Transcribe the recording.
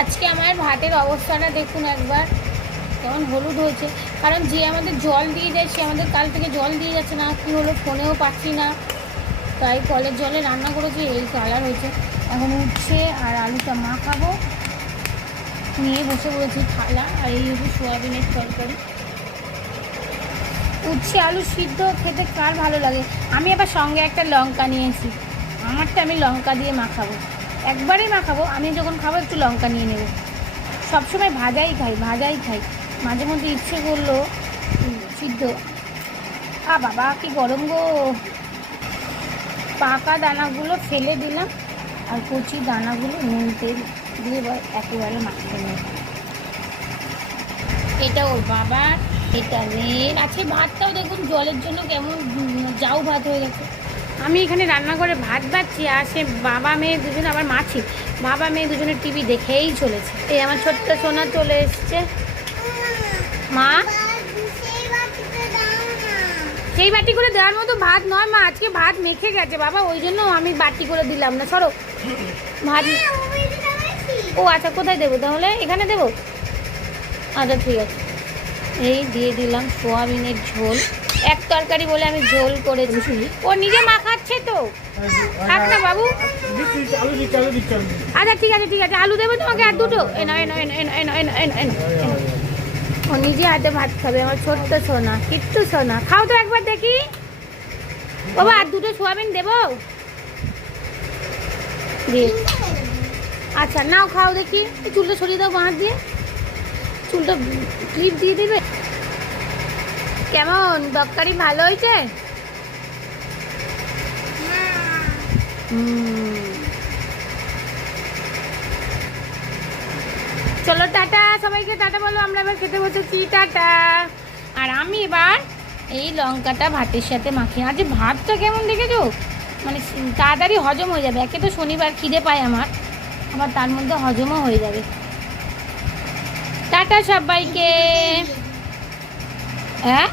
আজকে আমার ভাতের অবস্থাটা দেখুন একবার, কেমন হলুদ হয়েছে। কারণ যে আমাদের জল দিয়ে যায় সে আমাদের কাল থেকে জল দিয়ে যাচ্ছে না, কী হলো ফোনেও পাচ্ছি না, তাই কলের জলে রান্না করেছি, এই কালার হয়েছে। এখন উঠছে আর আলুটা মাখাবো, নিয়ে বসে পড়েছি থালা। আর এই হচ্ছে সোয়াবিনের তরকারি, উচ্ছে আলু সিদ্ধ খেতে কার ভালো লাগে। আমি আবার সঙ্গে একটা লঙ্কা নিয়েছি, আমারটা আমি লঙ্কা দিয়ে মাখাবো, একবারেই মাখাবো। আমি যখন খাবো একটু লঙ্কা নিয়ে নেব। সবসময় ভাজাই খাই, মাঝে মধ্যে ইচ্ছে করলো সিদ্ধ। বাবা কি গরম গো। পাকা দানাগুলো ফেলে দিলাম আর কচি দানাগুলো নুন তেল দিয়ে একেবারে মাখিয়ে নেব। এটা ওর বাবার, এটা মেয়ের। আজকে ভাতটাও দেখুন জলের জন্য কেমন জাউ ভাত হয়ে গেছে। আমি এখানে রান্নাঘরে ভাত বাচ্ছি আর সে বাবা মেয়ে দুজনে, আবার মাছি, বাবা মেয়ে দুজনে টিভি দেখেই চলেছে। এই আমার ছোট্ট সোনা চলে এসছে। মা সেই বাটি করে দেওয়ার মতো ভাত নয় মা, আজকে ভাত মেখে গেছে বাবা, ওই জন্য আমি বাটি করে দিলাম না। সরো ভাত। ও আচ্ছা, কোথায় দেবো তাহলে? এখানে দেবো? আচ্ছা ঠিক আছে। এই দিয়ে দিলাম সোয়াবিনের ঝোল, এক তরকারি বলে আমি ঝোল করেছি। ও নিজে মাখাচ্ছে তো, থাক না বাবু। আচ্ছা ঠিক আছে ঠিক আছে, আলু দেবো তোমাকে আর দুটো। ও নিজে হাতে ভাত খাবে আমার ছোট্ট সোনা, কিট্টু সোনা। খাও তো একবার দেখি বাবা, আর দুটো সোয়াবিন দেবো দিয়ে। আচ্ছা নাও খাও দেখি। চুলটা সরিয়ে দাও বাঁ দিয়ে, চুলটা ক্লিপ দিয়ে দেবে। কেমন তরকারি ভালো হয়েছে? চলো টাটা, সবাইকে টাটা বলো। আমরা এবার খেতে বসেছি, টাটা। আর আমি এবার এই লঙ্কাটা ভাতের সাথে মাখিয়ে, আজ ভাতটা কেমন দেখেছো, মানে তাড়াতাড়ি হজম হয়ে যাবে। একে তো শনিবার খিদে পায় আমার, আবার তার মধ্যে হজমও হয়ে যাবে। টাটা সবাইকে। হ্যাঁ।